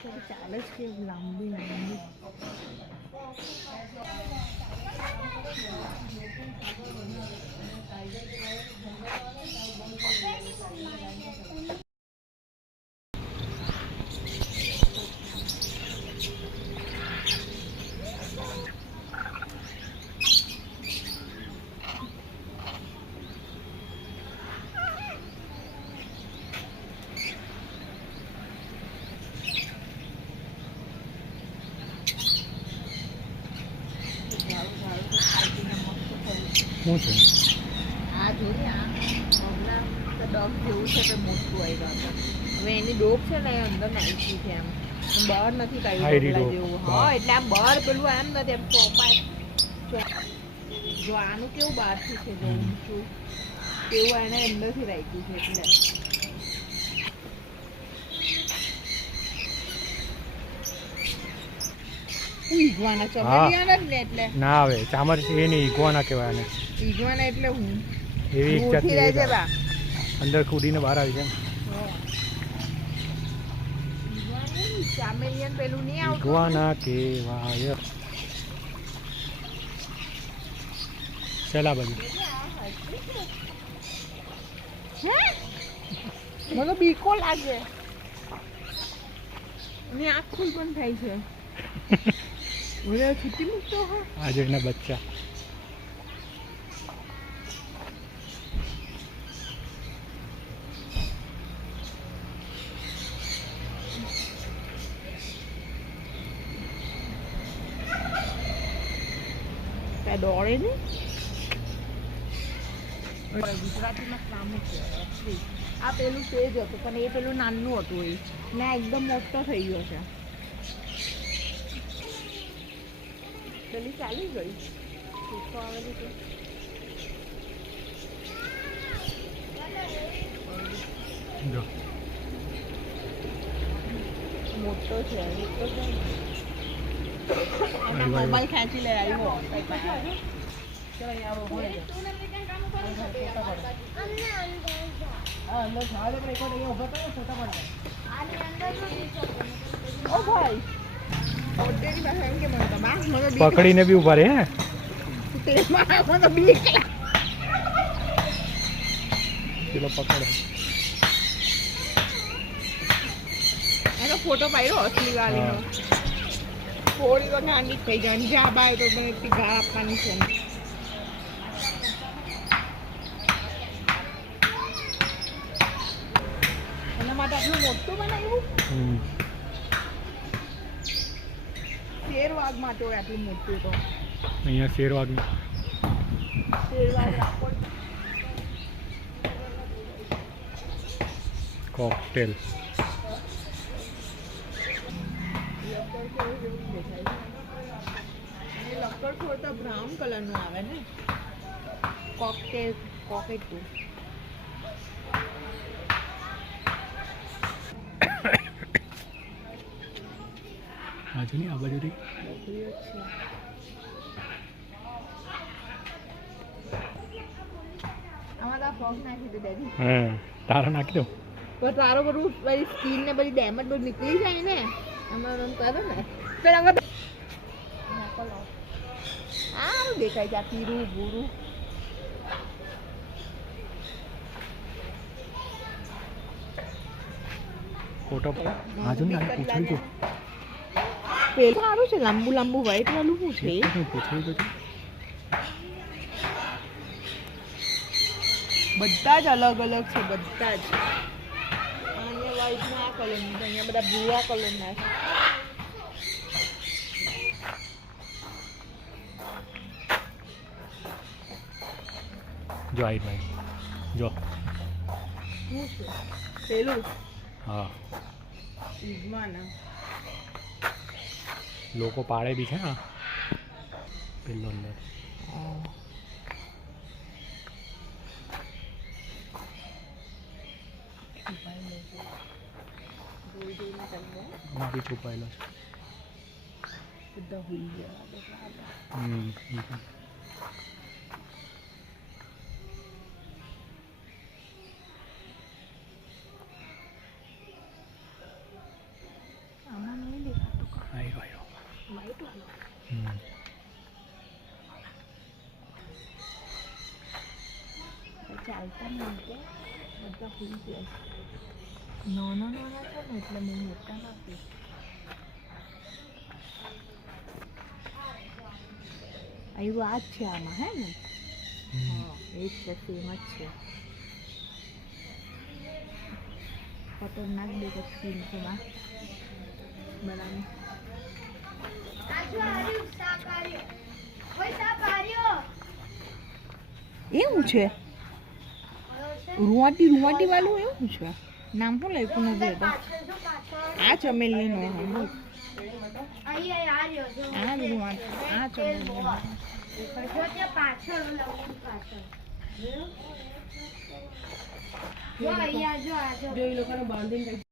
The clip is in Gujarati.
ચાલે જ કે લાંબી લાંબી શું છે આ જોઈ આ હમણાં તો ડોગ જેવું છે તો મોટું આવી ગયું હવે એની ડોગ છે ને એ અંદર નાખી છે એમ બહાર નથી કાઢ્યું પેલા જેવું હા એટલે આમ બહાર પેલું એમ નથી એમ ચોપાય જો આનું કેવું બહારથી છે જો ઊંચું તેવું એને અંદરથી રાખ્યું છે એટલે ઈગવાના ચમેલિયાના જ ને એટલે ના આવે ચામર એ નહીં ઈગવાના કહેવાય આને ઈગવાના એટલે હું એવી એક દૂરથી રહે છે બા અંદર કૂદીને બહાર આવી છે ચામેલિયન પેલું નહીં આવતું ઈગવાના કહેવાય ચલા બાજુ મને બીકો લાગે અને આંખ ખુલ પણ થાય છે ઓરે છૂટી મૂકતો હા આજે એના બચ્ચા દોડે ને ગુજરાતીમાં સામે છે આ પેલું તેજ હતું પણ એ પેલું નાનું હતું એ ને એકદમ મોટો થઈ ગયો છે પેલી ચાલી ગઈ આવેલી છે જો મોટો છે મોબાઈલ ખેંચી લે આવ્યો પકડીને બી ઉભા રે હે પેલો પકડે એનો ફોટો પાડ્યો અસલી વાળીનો થોડી વાર નાની થઈ જાય જ્યાં બાય તો મને એટલી ગાળ આપવાની છે એના માટે આટલું મોટું બનાવ્યું શેર વાઘ માટે હોય આટલું મોટું તો અહીંયા શેરવાગ કોકટેલ લક્કડ છોડ તો બ્રાઉન કલરનું આવે ને કોકટેલ કોકેટું બાજુ નહીં આ બાજુ રહી આમાં તો ફોગ નાખી દે ડેડી હા તારા નાખી દો પણ તારો બધું બધી સ્કીન ને બધી ડેમેજ બધું નીકળી જાય ને આમાં કરો ને પેલા આગળ સારું દેખાય છે આ પીરું ભૂરું ફોટો બાજુ નહીં આ પૂછડી તો પેલું સારું છે લાંબુ લાંબુ વ્હાઈટ વાળું શું છે પૂછડી તો બધા જ અલગ અલગ છે બધા જ અહીંયા વ્હાઈટમાં આ કલરની છે અહીંયા બધા ભૂરા કલરના છે જો આઈ ભાઈ જો શું છે પેલું હા ઈગવાના લોકો પાડે બી છે ને પેલો અંદર બી છુપાયેલો છે બધા હોઈ ગયા આમાં ચાલતા નહીં કે બધા ફૂલ ગયા નાના નાના છે ને એટલે બહુ મોટા નથી આવ્યું આ જ છે આમાં હે ને હા એ જ છે સેમ જ છે ખતરનાક બે સ્કીન છે માં બનાવી એવું છે રૂવાટી વાળું એવું છે નામ શું લખ્યું નથી આ ચમેલીનો આ ચમેલી જો લોકોને બાંધીને